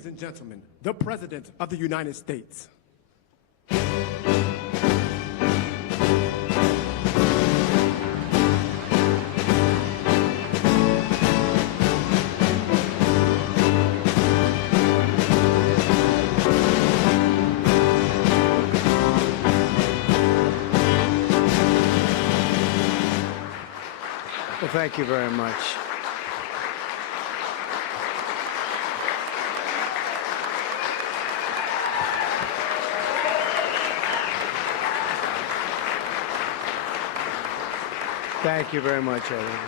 Ladies and gentlemen, the President of the United States. Well, thank you very much. Thank you very much, everyone.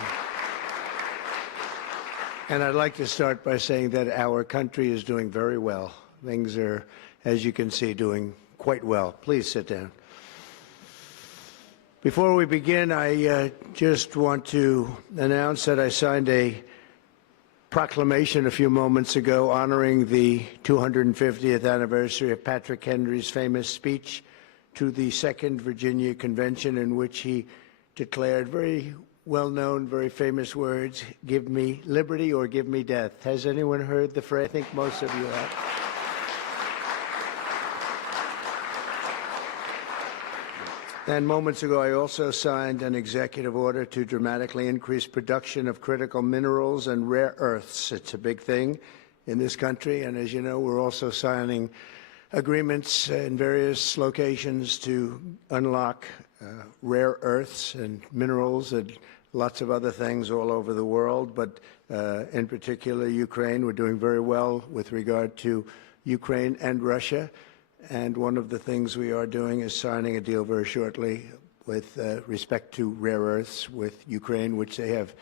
And I'd like to start by saying that our country is doing very well. Things are, as you can see, doing quite well. Please sit down. Before we begin, I just want to announce that I signed a proclamation a few moments ago honoring the 250th anniversary of Patrick Henry's famous speech to the Second Virginia Convention, in which he declared very well-known, very famous words, "Give me liberty or give me death." Has anyone heard the phrase? I think most of you have. And moments ago, I also signed an executive order to dramatically increase production of critical minerals and rare earths. It's a big thing in this country, and as you know, we're also signing agreements in various locations to unlock rare earths and minerals and lots of other things all over the world, but in particular Ukraine. We're doing very well with regard to Ukraine and Russia. And one of the things we are doing is signing a deal very shortly with respect to rare earths with Ukraine, which they have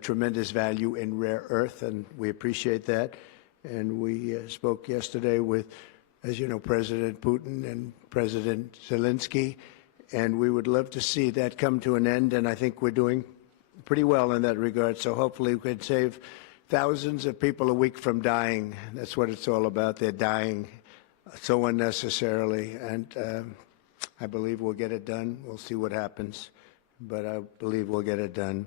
tremendous value in rare earth, and we appreciate that. And we spoke yesterday with, as you know, President Putin and President Zelensky, and we would love to see that come to an end, and I think we're doing pretty well in that regard. So hopefully we can save thousands of people a week from dying. That's what it's all about. They're dying so unnecessarily, and I believe we'll get it done. We'll see what happens, but I believe we'll get it done.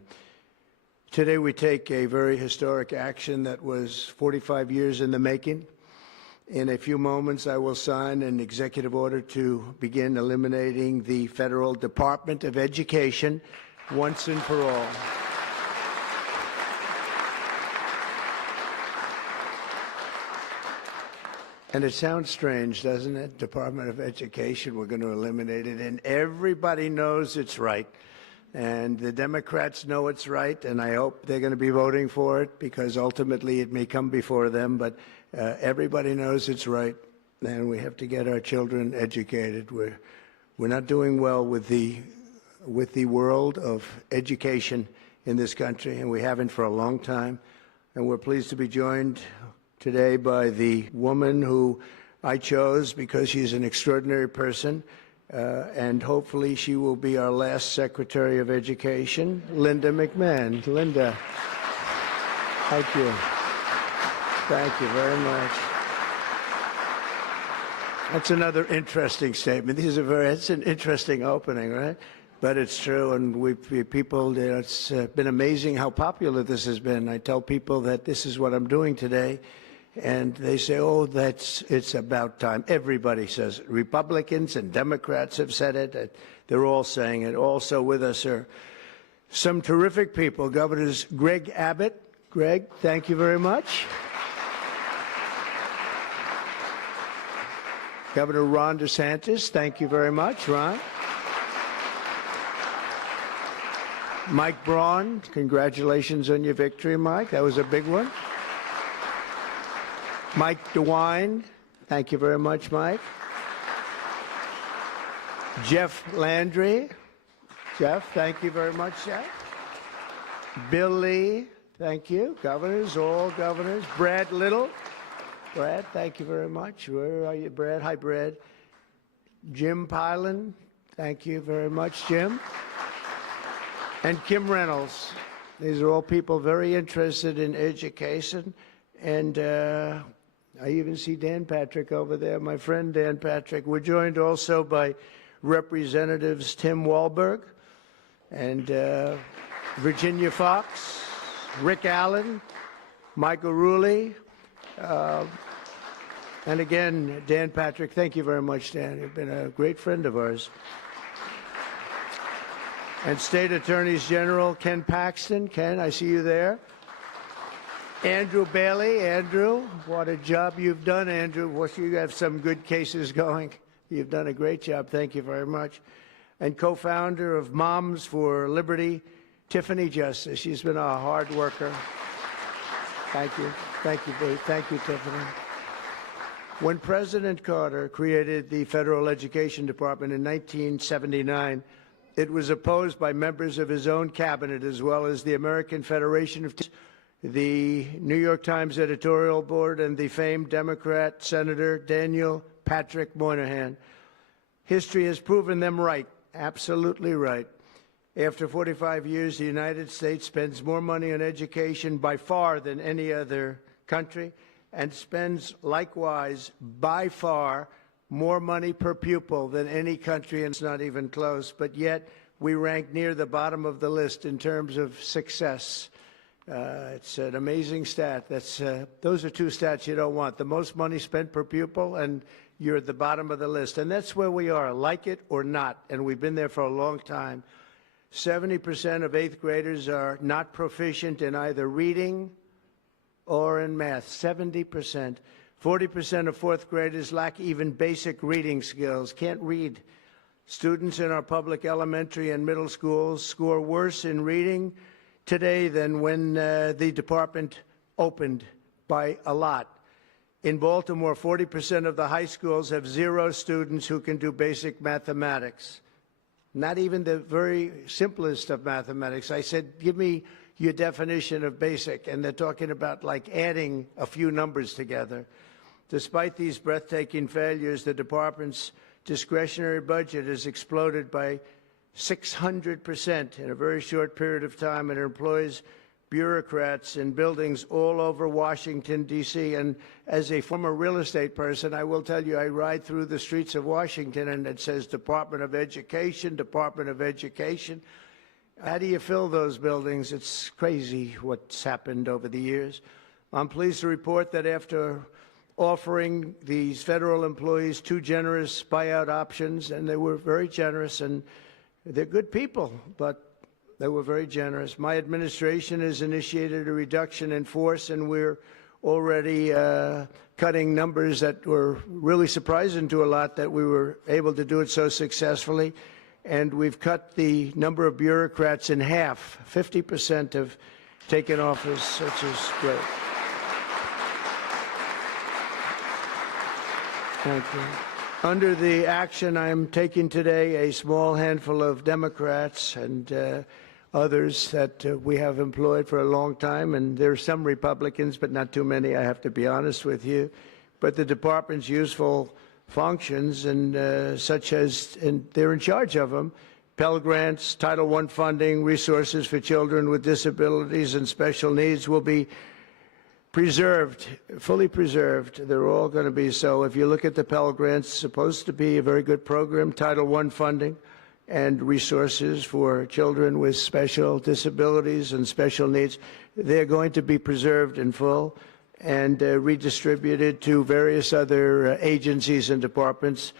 Today we take a very historic action that was 45 years in the making. In a few moments, I will sign an executive order to begin eliminating the Federal Department of Education once and for all. And it sounds strange, doesn't it? Department of Education, we're going to eliminate it, and everybody knows it's right. And the Democrats know it's right, and I hope they're going to be voting for it, because ultimately it may come before them, but everybody knows it's right, and we have to get our children educated. We're not doing well with the world of education in this country, and we haven't for a long time. And we're pleased to be joined today by the woman who I chose because she's an extraordinary person, and hopefully she will be our last Secretary of Education, Linda McMahon. Linda, thank you. Thank you very much. That's another interesting statement. It's an interesting opening, right? But it's true, and it's been amazing how popular this has been. I tell people that this is what I'm doing today, and they say, "Oh, it's about time." Everybody says it. Republicans and Democrats have said it. They're all saying it. Also with us are some terrific people. Governors Greg Abbott. Greg, thank you very much. Governor Ron DeSantis, thank you very much, Ron. Mike Braun, congratulations on your victory, Mike. That was a big one. Mike DeWine, thank you very much, Mike. Jeff Landry. Jeff, thank you very much, Jeff. Bill Lee, thank you. Governors, all governors. Brad Little. Brad, thank you very much. Where are you, Brad? Hi, Brad. Jim Pilan, thank you very much, Jim. And Kim Reynolds. These are all people very interested in education. And I even see Dan Patrick over there, my friend Dan Patrick. We're joined also by Representatives Tim Walberg and Virginia Fox, Rick Allen, Michael Rulli, And again, Dan Patrick, thank you very much, Dan. You've been a great friend of ours. And State Attorneys General Ken Paxton. Ken, I see you there. Andrew Bailey. Andrew, what a job you've done, Andrew. You have some good cases going. You've done a great job. Thank you very much. And co-founder of Moms for Liberty, Tiffany Justice. She's been a hard worker. Thank you. Thank you, Boo. Thank you, Tiffany. When President Carter created the Federal Education Department in 1979, it was opposed by members of his own cabinet, as well as the American Federation of Teachers, the New York Times editorial board, and the famed Democrat Senator Daniel Patrick Moynihan. History has proven them right, absolutely right. After 45 years, the United States spends more money on education by far than any other country, and spends likewise by far more money per pupil than any country, and it's not even close, but yet we rank near the bottom of the list in terms of success. It's an amazing stat. Those are two stats you don't want. The most money spent per pupil, and you're at the bottom of the list. And that's where we are, like it or not, and we've been there for a long time. 70% of 8th graders are not proficient in either reading or in math. 70%. 40% of 4th graders lack even basic reading skills, can't read. Students in our public elementary and middle schools score worse in reading today than when the department opened, by a lot. In Baltimore, 40% of the high schools have 0 students who can do basic mathematics. Not even the very simplest of mathematics. I said, give me your definition of basic, and they're talking about like adding a few numbers together. Despite these breathtaking failures, the department's discretionary budget has exploded by 600% in a very short period of time, and it employs bureaucrats in buildings all over Washington, D.C. And as a former real estate person, I will tell you, I ride through the streets of Washington, and it says Department of Education, Department of Education. How do you fill those buildings? It's crazy what's happened over the years. I'm pleased to report that after offering these federal employees 2 generous buyout options, and they were very generous, and they're good people, but they were very generous. My administration has initiated a reduction in force, and we're already cutting numbers that were really surprising to a lot, that we were able to do it so successfully. And we've cut the number of bureaucrats in half. 50% have taken office, which is great. Thank you. Under the action I'm taking today, a small handful of Democrats and others that we have employed for a long time, and there are some Republicans, but not too many, I have to be honest with you. But the department's useful functions, and such as, and they're in charge of them, Pell Grants, Title I funding, resources for children with disabilities and special needs will be preserved, fully preserved. They're all going to be so. If you look at the Pell Grants, supposed to be a very good program, Title I funding and resources for children with special disabilities and special needs, they're going to be preserved in full and redistributed to various other agencies and departments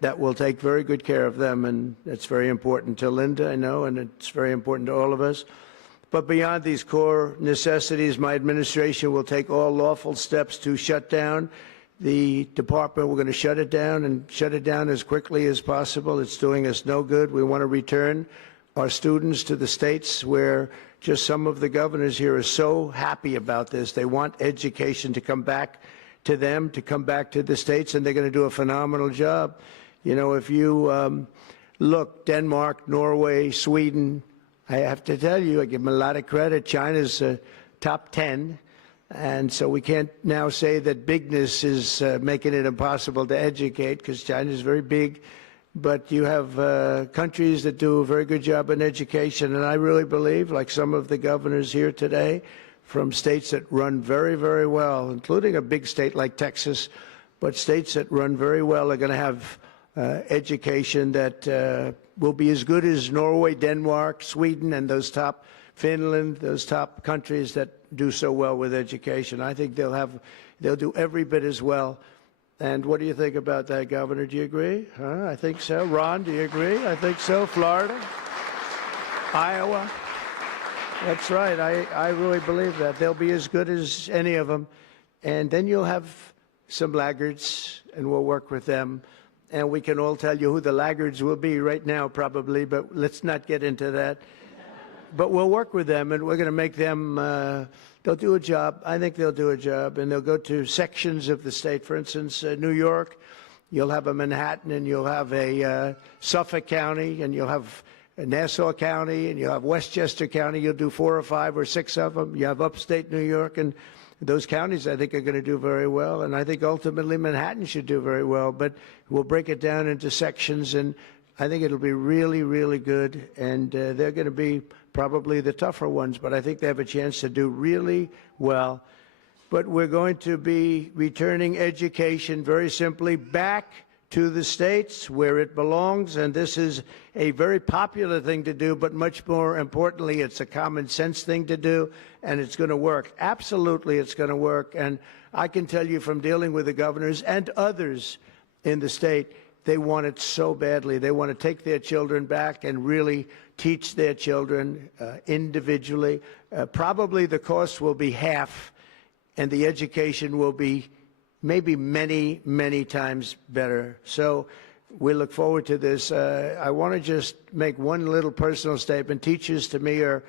that will take very good care of them. And it's very important to Linda, I know, and it's very important to all of us. But beyond these core necessities, my administration will take all lawful steps to shut down the department. We're going to shut it down, and shut it down as quickly as possible. It's doing us no good. We want to return our students to the states where just some of the governors here are so happy about this. They want education to come back to them, to come back to the states, and they're going to do a phenomenal job. You know, if you look, Denmark, Norway, Sweden, I have to tell you, I give them a lot of credit. China's top 10, and so we can't now say that bigness is making it impossible to educate, because China's very big. But you have countries that do a very good job in education, and I really believe, like some of the governors here today, from states that run very, very well, including a big state like Texas, but states that run very well are going to have education that will be as good as Norway, Denmark, Sweden, and those top, Finland, those top countries that do so well with education. I think they'll do every bit as well And what do you think about that, Governor? Do you agree? Huh? I think so. Ron, do you agree? I think so. Florida? Iowa? That's right. I really believe that. They'll be as good as any of them. And then you'll have some laggards, and we'll work with them. And we can all tell you who the laggards will be right now, probably, but let's not get into that. But we'll work with them, and we're going to make them, they'll do a job. I think they'll do a job, and they'll go to sections of the state. For instance, New York, you'll have a Manhattan, and you'll have a Suffolk County, and you'll have Nassau County, and you'll have Westchester County. You'll do 4 or 5 or 6 of them. You have upstate New York, and those counties, I think, are going to do very well. And I think ultimately Manhattan should do very well. But we'll break it down into sections, and I think it'll be really, really good. And they're going to be probably the tougher ones, but I think they have a chance to do really well. But we're going to be returning education very simply back to the states where it belongs, and this is a very popular thing to do, but much more importantly, it's a common sense thing to do, and it's going to work. Absolutely, it's going to work. And I can tell you from dealing with the governors and others in the state, they want it so badly. They want to take their children back and really teach their children individually. Probably the cost will be half, and the education will be maybe many, many times better. So we look forward to this. I want to just make one little personal statement. Teachers, to me, are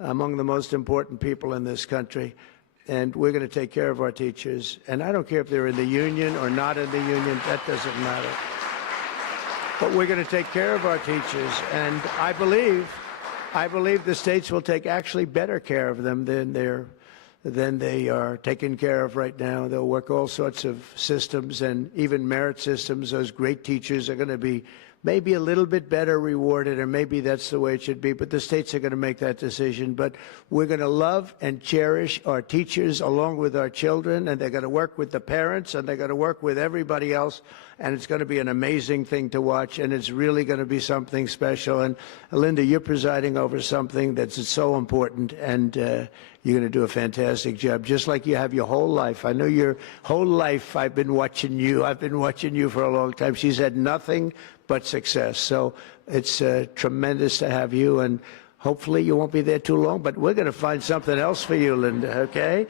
among the most important people in this country, and we're going to take care of our teachers. And I don't care if they're in the union or not in the union. That doesn't matter. But we're going to take care of our teachers, and I believe the states will take actually better care of them than they are taken care of right now. They'll work all sorts of systems and even merit systems. Those great teachers are going to be maybe a little bit better rewarded, or maybe that's the way it should be, but the states are going to make that decision. But we're going to love and cherish our teachers along with our children, and they're going to work with the parents, and they're going to work with everybody else, and it's going to be an amazing thing to watch, and it's really going to be something special. And Linda, you're presiding over something that's so important, and you're going to do a fantastic job, just like you have your whole life. I know your whole life I've been watching you. I've been watching you for a long time. She's had nothing but success. So it's tremendous to have you, and hopefully you won't be there too long, but we're going to find something else for you, Linda, okay?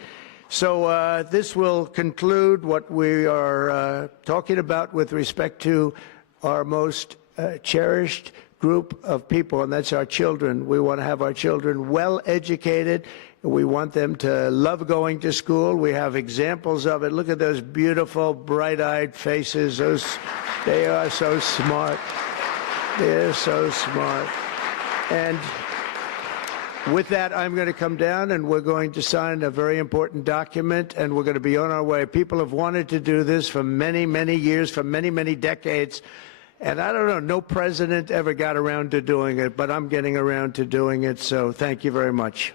So this will conclude what we are talking about with respect to our most cherished group of people, and that's our children. We want to have our children well educated. We want them to love going to school. We have examples of it. Look at those beautiful, bright-eyed faces. They are so smart. They're so smart. And with that, I'm going to come down, and we're going to sign a very important document, and we're going to be on our way. People have wanted to do this for many, many years, for many, many decades. And I don't know, no president ever got around to doing it, but I'm getting around to doing it, so thank you very much.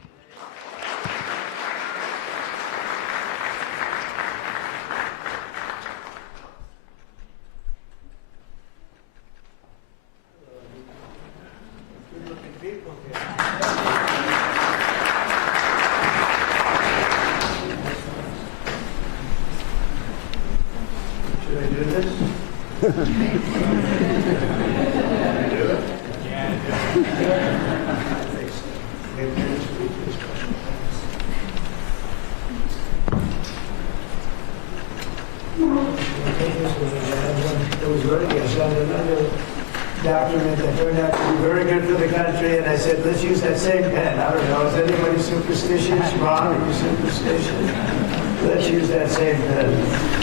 Document that turned out to be very good for the country, and I said, let's use that same pen. I don't know, is anybody superstitious? Ron, are you superstitious? Let's use that same pen.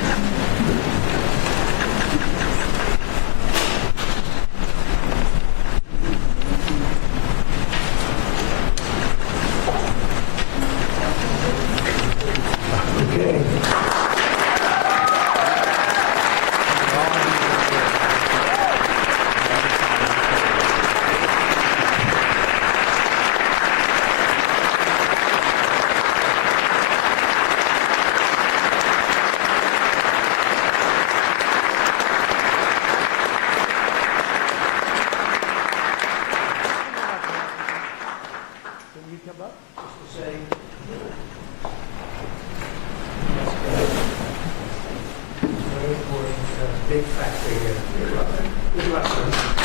big factory here. Good luck, sir.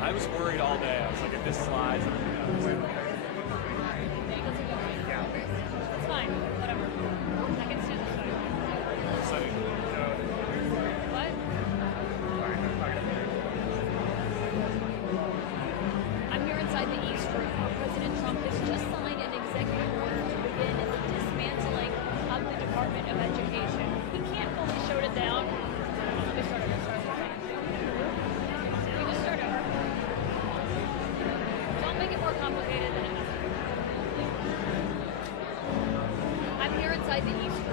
I was worried all day. I was like, if this slides, I'm gonna It's fine, whatever. I can see the side. What? I'm here inside the East Room. President Trump has just signed an executive order to begin the dismantling of the Department of Education. He can't fully show it down. Let me start over. We just start over. Don't make it more complicated than it has to be. I'm here inside the East Room.